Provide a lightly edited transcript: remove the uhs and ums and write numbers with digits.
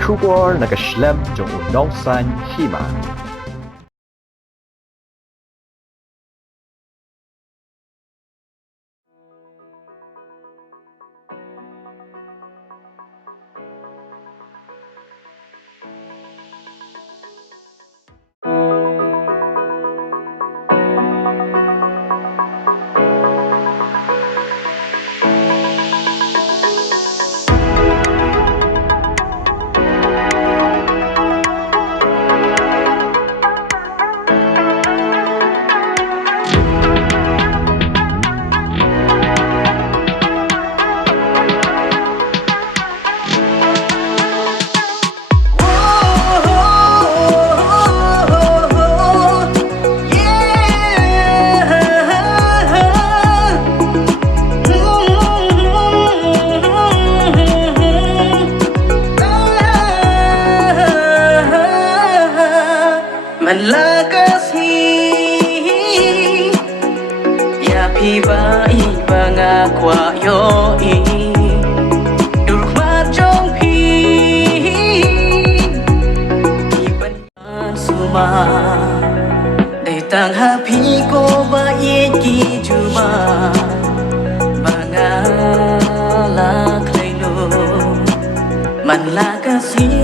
出国那个 schlimm 就有农山戏嘛。Malagasi ya piba ibanga kwa yo i durma jong pi iban suma dai tang ha pi ko ba ye ki juma banga la klaino man la kasi